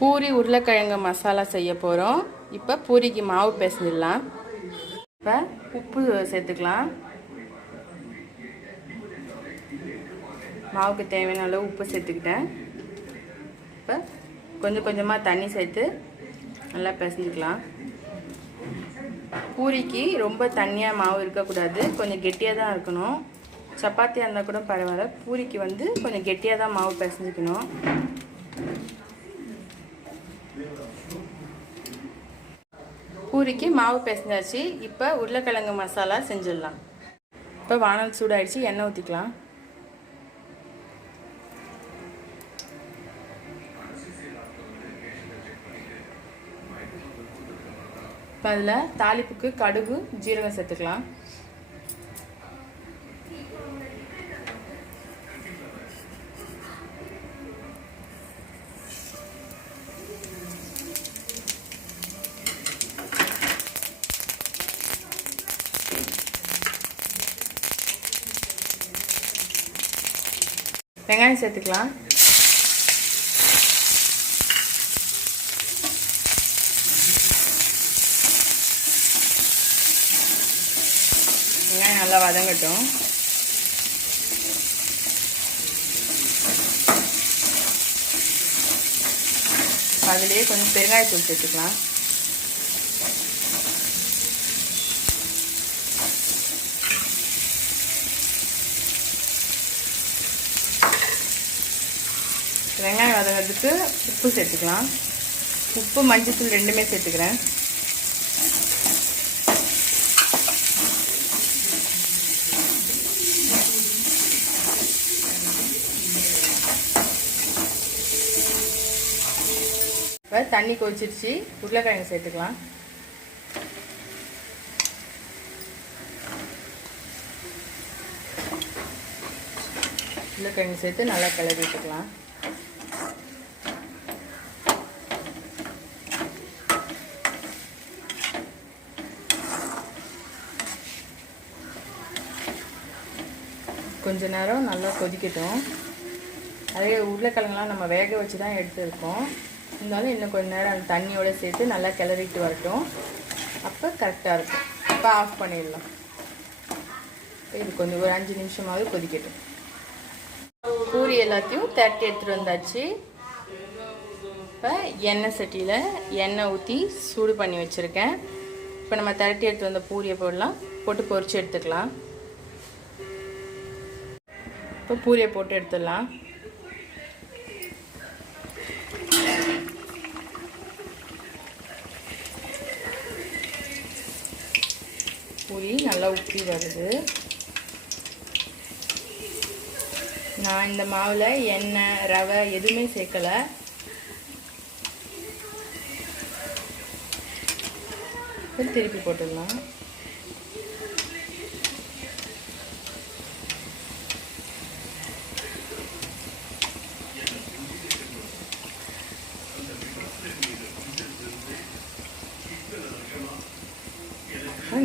பூரி உருளைக்கிழங்கு மசாலா செய்ய போகிறோம். இப்போ பூரிக்கு மாவு பிசைஞ்சிடலாம். இப்போ உப்பு சேர்த்துக்கலாம். மாவுக்கு தேவையான அளவு உப்பு சேர்த்துக்கிட்டேன். இப்போ கொஞ்சம் கொஞ்சமாக தண்ணி சேர்த்து நல்லா பிசைஞ்சிக்கலாம். பூரிக்கு ரொம்ப தண்ணியாக மாவு இருக்கக்கூடாது, கொஞ்சம் கெட்டியாக தான் இருக்கணும். சப்பாத்தியாக இருந்தால் கூட பரவாயில்ல, பூரிக்கு கொஞ்சம் கெட்டியாக தான் மாவு பிசைஞ்சிக்கணும். பூரிக்கு மாவு பிசைஞ்சாச்சு. இப்போ உருளைக்கிழங்கு மசாலா செஞ்சிடலாம். இப்போ வானல் சூடாயிடுச்சு, எண்ணெய் ஊற்றிக்கலாம். இப்போ அதில் தாளிப்புக்கு கடுகு ஜீரகம் சேர்த்துக்கலாம். வெங்காயம் சேர்த்துக்கலாம். வெங்காயம் நல்லா வதங்கட்டும். அதிலே கொஞ்சம் பெருங்காயத்தூள் சேர்த்துக்கலாம். வெங்காயம் வதங்கிறதுக்கு உப்பு சேர்த்துக்கலாம். உப்பு மஞ்சத்தூள் ரெண்டுமே சேர்த்துக்கிறேன். இப்போ தண்ணி கொதிச்சிருச்சு, உருளைக்கிழங்கு சேர்த்துக்கலாம். உருளைக்கிழங்கு சேர்த்து நல்லா கிளறி விட்டுக்கலாம். கொஞ்ச நேரம் நல்லா கொதிக்கட்டும். அதே உருளைக்கிழங்குலாம் நம்ம வேக வச்சு தான் எடுத்துருக்கோம். இருந்தாலும் இன்னும் கொஞ்சம் நேரம் அந்த தண்ணியோடு சேர்த்து நல்லா கிளறிட்டு வரட்டும். அப்போ கரெக்டாக இருக்கும். இப்போ ஆஃப் பண்ணிடலாம். இது கொஞ்சம் ஒரு 5 நிமிஷமாவது கொதிக்கட்டும். பூரி எல்லாத்தையும் திரட்டி எடுத்துகிட்டு வந்தாச்சு. இப்போ எண்ணெய் சட்டியில் எண்ணெய் ஊற்றி சூடு பண்ணி வச்சுருக்கேன். இப்போ நம்ம திரட்டி எடுத்து வந்த பூரியை போட்டு பொரிச்சு எடுத்துக்கலாம். இப்போ பூரியை போட்டு எடுத்துடலாம். பூரி நல்லா உப்பி வருது. நான் இந்த மாவில் எண்ணெய் ரவை எதுவுமே சேர்க்கலை. திருப்பி போட்டுடலாம்.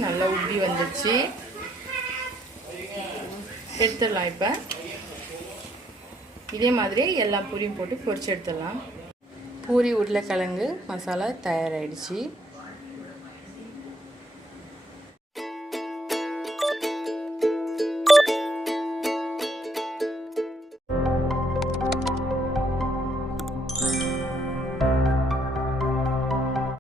நல்லா உப்பி வந்துடுச்சு, எடுத்துடலாம். இப்போ இதே மாதிரி எல்லா பூரியும் போட்டு பொரிச்சு எடுத்துடலாம். பூரி உருளைக்கிழங்கு மசாலா தயாராகிடுச்சு.